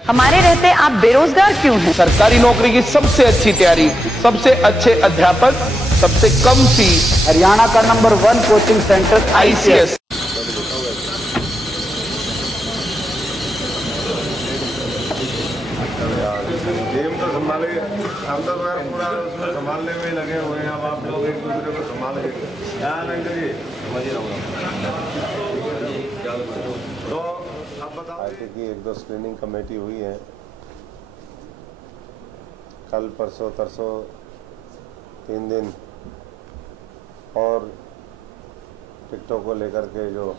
हमारे रहते आप बेरोजगार क्यों हैं? सरकारी नौकरी की सबसे अच्छी तैयारी, सबसे अच्छे अध्यापक, सबसे कम फीस, हरियाणा का number 1 coaching centre ICS। Game तो संभाले, हम तो पूरा उसमें संभालने में लगे हुए हैं। अब आप लोग एक दूसरे को संभाल के तो अब बताओ। पार्टी की 1-2 स्क्रीनिंग कमेटी हुई है, कल परसों तरसों 3 दिन, और टिकटों को लेकर के जो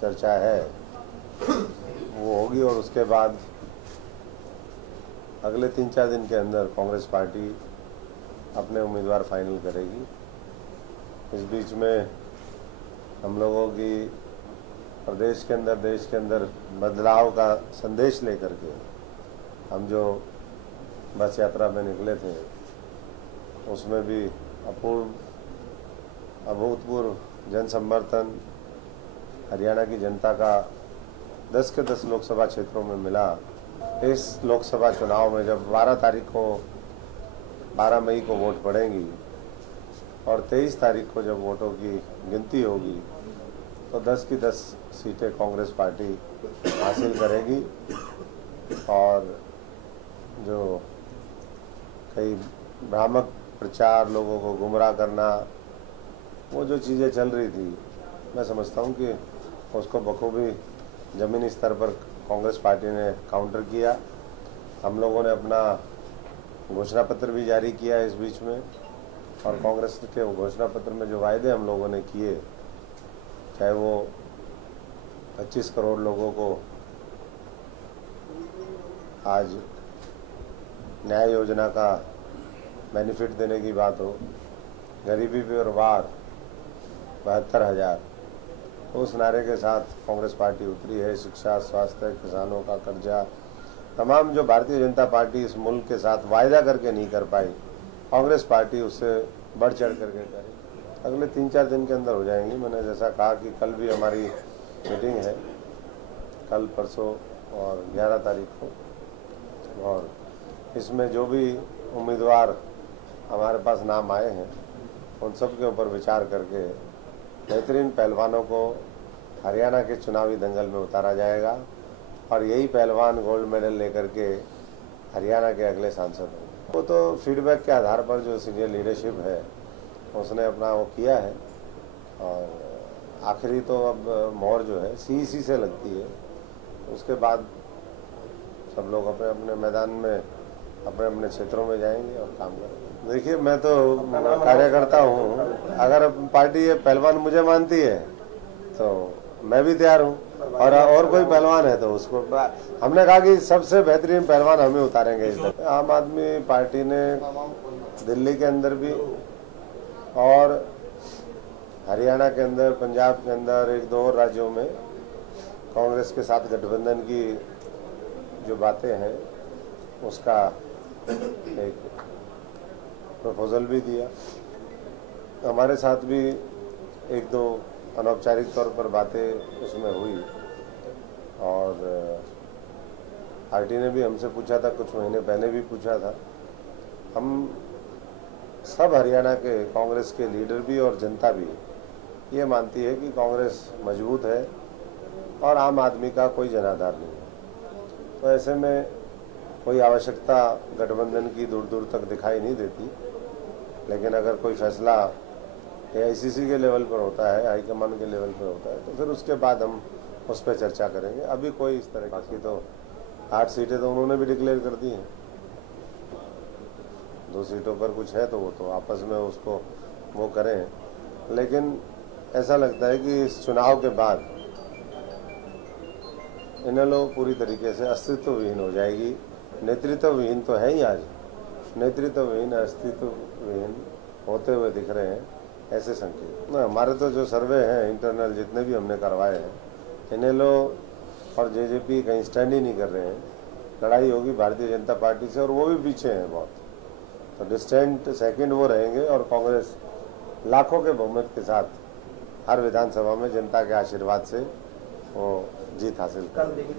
चर्चा है वो होगी, और उसके बाद अगले 3-4 दिन के अंदर कांग्रेस पार्टी अपने उम्मीदवार फाइनल करेगी। इस बीच में हम लोगों की प्रदेश के अंदर, देश के अंदर बदलाव का संदेश लेकर के हम जो बस यात्रा में निकले थे, उसमें भी अभूतपूर्व जन समर्थन हरियाणा की जनता का 10 के 10 लोकसभा क्षेत्रों में मिला। इस लोकसभा चुनाव में जब 12 मई को वोट पड़ेंगी और 23 तारीख को जब वोटों की गिनती होगी, तो 10 की 10 सीटें कांग्रेस पार्टी हासिल करेगी। और जो कई भ्रामक प्रचार, लोगों को गुमराह करना, वो जो चीज़ें चल रही थी, मैं समझता हूँ कि उसको बखूबी ज़मीनी स्तर पर कांग्रेस पार्टी ने काउंटर किया। हम लोगों ने अपना घोषणा पत्र भी जारी किया इस बीच में, और कांग्रेस के घोषणा पत्र में जो वायदे हम लोगों ने किए, चाहे वो 25 करोड़ लोगों को आज न्याय योजना का बेनिफिट देने की बात हो, गरीबी पर वार 72,000, तो उस नारे के साथ कांग्रेस पार्टी उतरी है। शिक्षा, स्वास्थ्य, किसानों का कर्जा, तमाम जो भारतीय जनता पार्टी इस मुल्क के साथ वायदा करके नहीं कर पाई, कांग्रेस पार्टी उससे बढ़ चढ़ करके करे। अगले 3-4 दिन के अंदर हो जाएंगी। मैंने जैसा कहा कि कल भी हमारी मीटिंग है, कल परसों और 11 तारीख को, और इसमें जो भी उम्मीदवार हमारे पास नाम आए हैं, उन सब के ऊपर विचार करके बेहतरीन पहलवानों को हरियाणा के चुनावी दंगल में उतारा जाएगा, और यही पहलवान गोल्ड मेडल लेकर के हरियाणा के अगले सांसद होंगे। वो तो फीडबैक के आधार पर जो सीनियर लीडरशिप है उसने अपना वो किया है, और आखिरी तो अब मोहर जो है CEC से लगती है। उसके बाद सब लोग अपने अपने मैदान में, अपने अपने क्षेत्रों में जाएंगे और काम करेंगे। देखिए, मैं तो कार्यकर्ता हूँ। अगर पार्टी ये पहलवान मुझे मानती है तो मैं भी तैयार हूँ, और कोई पहलवान है तो उसको हमने कहा कि सबसे बेहतरीन पहलवान हमें उतारेंगे इस दफे। आम आदमी पार्टी ने दिल्ली के अंदर भी और हरियाणा के अंदर, पंजाब के अंदर, 1-2 और राज्यों में कांग्रेस के साथ गठबंधन की जो बातें हैं उसका एक प्रपोजल भी दिया। हमारे साथ भी 1-2 अनौपचारिक तौर पर बातें उसमें हुई, और पार्टी ने भी हमसे पूछा था, कुछ महीने पहले भी पूछा था। हम सब हरियाणा के कांग्रेस के लीडर भी और जनता भी ये मानती है कि कांग्रेस मजबूत है और आम आदमी का कोई जनाधार नहीं है। तो ऐसे में कोई आवश्यकता गठबंधन की दूर दूर तक दिखाई नहीं देती। लेकिन अगर कोई फैसला AICC के लेवल पर होता है, हाईकमान के लेवल पर होता है, तो फिर उसके बाद हम उस पर चर्चा करेंगे। अभी कोई इस तरह की तो 8 सीटें तो उन्होंने भी डिक्लेयर कर दी हैं। 2 सीटों पर कुछ है तो वो तो आपस में उसको वो करें। लेकिन ऐसा लगता है कि इस चुनाव के बाद इनेलो पूरी तरीके से अस्तित्वहीन हो जाएगी। नेतृत्वहीन तो है ही, आज नेतृत्वहीन, अस्तित्वहीन होते हुए दिख रहे हैं, ऐसे संकेत। हमारे तो जो सर्वे हैं इंटरनल, जितने भी हमने करवाए हैं, इनेलो और JJP कहीं स्टैंड ही नहीं कर रहे हैं। लड़ाई होगी भारतीय जनता पार्टी से, और वो भी पीछे हैं बहुत। तो डिस्टेंट सेकंड वो रहेंगे, और कांग्रेस लाखों के बहुमत के साथ हर विधानसभा में जनता के आशीर्वाद से वो जीत हासिल कर।